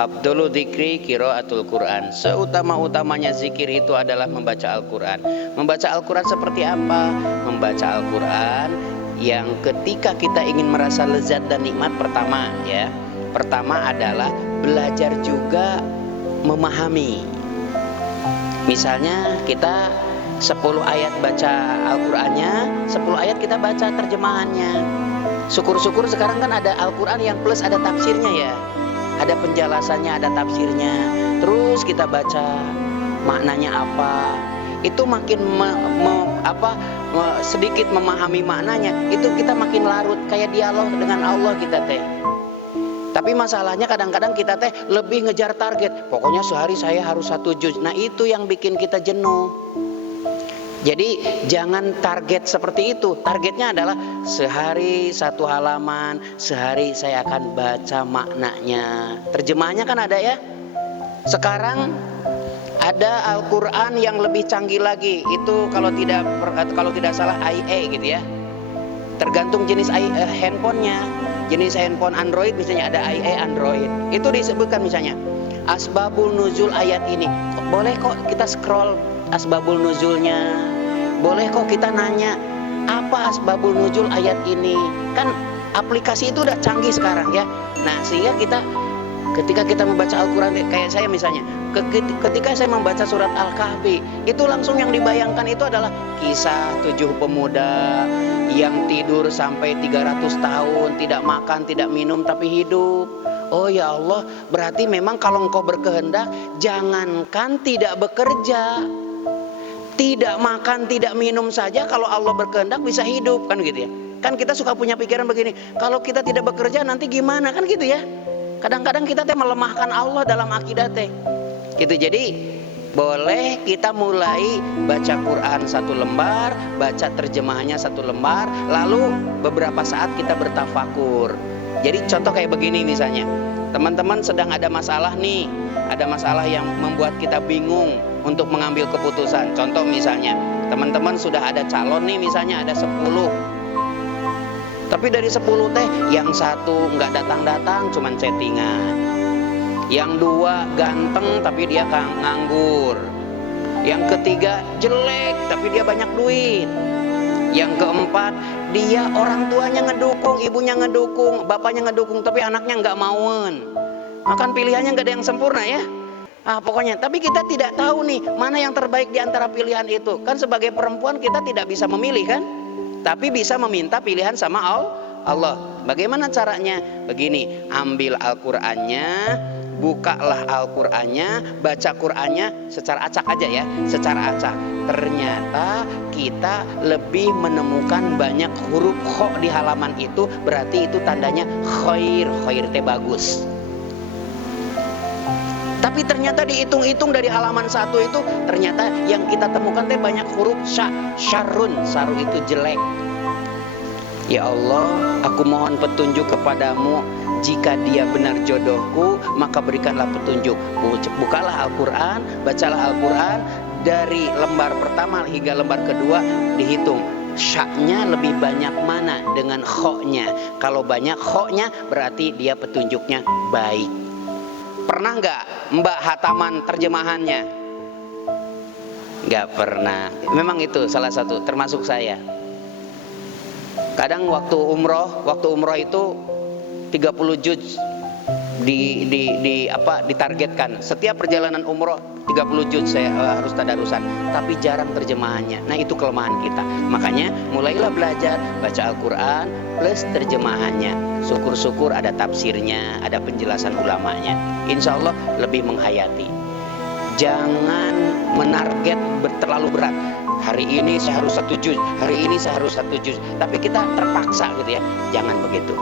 Afdhalu dzikri qiraatul Quran. Seutama-utamanya zikir itu adalah membaca Al-Quran. Membaca Al-Quran seperti apa? Membaca Al-Quran yang ketika kita ingin merasa lezat dan nikmat, pertama adalah belajar juga memahami. Misalnya kita 10 ayat baca Al-Qurannya, 10 ayat kita baca terjemahannya. Syukur-syukur sekarang kan ada Al-Quran yang plus ada tafsirnya ya. Ada penjelasannya, ada tafsirnya. Terus kita baca maknanya apa. Itu makin sedikit memahami maknanya, itu kita makin larut kayak dialog dengan Allah kita teh. Tapi masalahnya kadang-kadang kita teh lebih ngejar target. Pokoknya sehari saya harus 1 juz. Nah itu yang bikin kita jenuh. Jadi jangan target seperti itu. Targetnya adalah sehari 1 halaman, sehari saya akan baca maknanya. Terjemahnya kan ada ya. Sekarang ada Al-Quran yang lebih canggih lagi. Itu kalau tidak salah IA gitu ya. Tergantung jenis handphonenya. Jenis handphone Android misalnya ada IA Android. Itu disebutkan misalnya asbabul nuzul ayat ini. Boleh kok kita scroll asbabul nuzulnya. Boleh kok kita nanya apa asbabul nuzul ayat ini. Kan aplikasi itu udah canggih sekarang ya. Nah sehingga kita ketika kita membaca Al-Quran, kayak saya misalnya ketika saya membaca surat Al-Kahfi, itu langsung yang dibayangkan itu adalah kisah 7 pemuda yang tidur sampai 300 tahun, tidak makan, tidak minum, tapi hidup. Oh ya Allah, berarti memang kalau engkau berkehendak, jangankan tidak bekerja, tidak makan, tidak minum saja, kalau Allah berkehendak bisa hidup, kan gitu ya. Kan kita suka punya pikiran begini, kalau kita tidak bekerja nanti gimana, kan gitu ya. Kadang-kadang kita teh melemahkan Allah dalam akidah teh. Gitu. Jadi boleh kita mulai baca Quran 1 lembar, baca terjemahannya 1 lembar, lalu beberapa saat kita bertafakur. Jadi contoh kayak begini misalnya, teman-teman sedang ada masalah nih, ada masalah yang membuat kita bingung untuk mengambil keputusan. Contoh misalnya, teman-teman sudah ada calon nih, misalnya ada 10. Tapi dari 10 teh, yang 1 nggak datang-datang, cuman chattingan. Yang 2 ganteng tapi dia nganggur. Yang ketiga jelek tapi dia banyak duit. Yang keempat, dia orang tuanya ngedukung, ibunya ngedukung, bapaknya ngedukung, tapi anaknya nggak mauen. Makan pilihannya nggak ada yang sempurna ya. Pokoknya, tapi kita tidak tahu nih mana yang terbaik di antara pilihan itu. Kan sebagai perempuan kita tidak bisa memilih kan? Tapi bisa meminta pilihan sama Allah. Bagaimana caranya? Begini, ambil Al-Qur'annya, bukalah Al-Qur'annya, baca Qur'annya secara acak aja ya, secara acak. Ternyata kita lebih menemukan banyak huruf kho di halaman itu, berarti itu tandanya khair teh bagus. Tapi ternyata dihitung-hitung dari halaman 1 itu, ternyata yang kita temukan teh banyak huruf syarrun, saru itu jelek. Ya Allah, aku mohon petunjuk kepadamu. Jika dia benar jodohku, maka berikanlah petunjuk. Bukalah Al-Quran, bacalah Al-Quran. Dari lembar pertama hingga lembar kedua dihitung, syaknya lebih banyak mana dengan khoknya. Kalau banyak khoknya, berarti dia petunjuknya baik. Pernah nggak Mbak hataman terjemahannya? Nggak pernah. Memang itu salah satu, termasuk saya. Kadang waktu umroh itu 30 juz ditargetkan. Setiap perjalanan umroh 30 juz saya harus tadarusan, tapi jarang terjemahannya. Nah itu kelemahan kita. Makanya mulailah belajar baca Al-Quran plus terjemahannya. Syukur-syukur ada tafsirnya, ada penjelasan ulamanya. Insya Allah lebih menghayati. Jangan menarget terlalu berat. Hari ini saya harus 1 juz, hari ini saya harus 1 juz. Tapi kita terpaksa gitu ya. Jangan begitu.